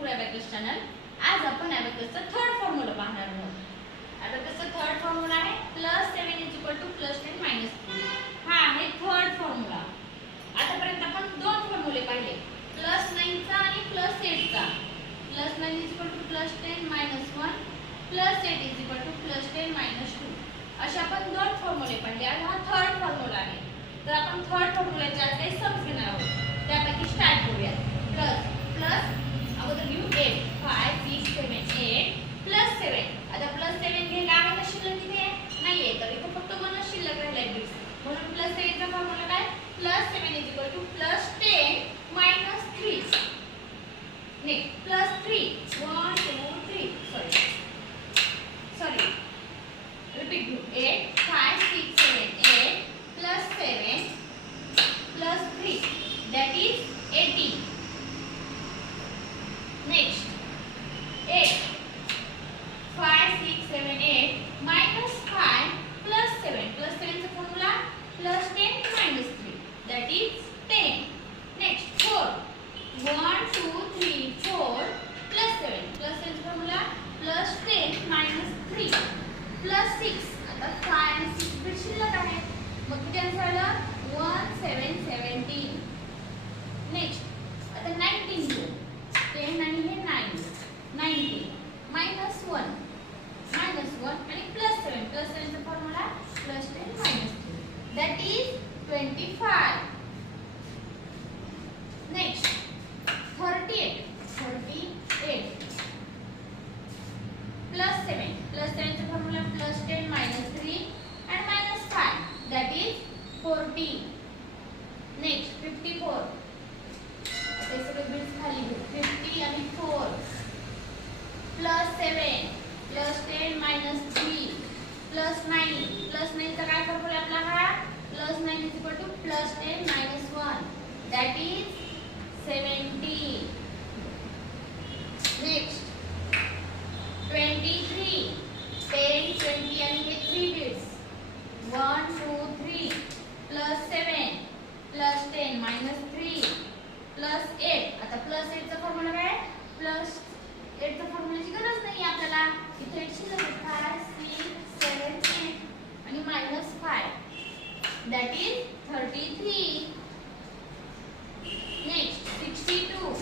To abacus channel. आज आपण अबॅकसचा third formula पाहणार आहोत. अबॅकसचा थर्ड फॉर्म्युला आहे +7 = +10 - 3. हा आहे थर्ड फॉर्म्युला. आतापर्यंत आपण दोन फॉर्म्युले पाहिले, +9 चा आणि +8 चा. +9 = +10 - 1, +8 = +10 - 2. असे आपण दोन फॉर्म्युले पाहिले. आज हा थर्ड फॉर्म्युला आहे. तर आपण थर्ड फॉर्म्युलाचे आज काही सम्स घेणार आहोत. त्यापैकी स्टार्ट करूया. प्लस अगोदर घेऊ 8, 5, 6, 7, 8 +7. आता +7 घ्यायला आहे का शिल्लक इथे नाहीये, तर इथे फक्त मन शिल्लक राहिलाय बिट्स. म्हणून +7 चा फॉर्म्युला काय? +7 = +10 - 3. नेक्स्ट +3, 1 2 3 सॉरी रिपीट घेऊ. 8, 5, 6, 7, 8 +7 +3 that is 18. Next 8, 5, 6, 7, 8 -5 +7. +7 चा फॉर्म्युला +10 - 3 that is 10. Next 4, 1 2 3 4 +7. +7 चा फॉर्म्युला +10 - 3 +6. आता 5 आणि 6 बिट शिल्लक आहे, मग किती आन्सर आलं? 1 7 17. नेक्स्ट आता 19 घेऊ. 10 आणि हे 9 90 -1 आणि +7. +7 चा फॉर्म्युला +10 - 3 that is 25. नेक्स्ट 38 +7. +7 चा formula +10 - 3 and -5 that is 40. Next 54. आता हे सगळे बिट्स खाली घेऊ. 50 आणि 4 +7 +10 - 3 +9. +9 चा काय फॉर्म्युला आपला हा? +9 = +10 - 1 that is 70. नेक्स्ट 23. 10 20 आणि हे 3 बिट्स. 1 2 3 +7 +10 - 3 +8. आता +8 चा फॉर्म्युला काय? +8 चा फॉर्म्युलाची गरज नाही आपल्याला. इथे 8 शिल्लक आहे. 5 6 7 8 आणि -5 that is 33. नेक्स्ट 62.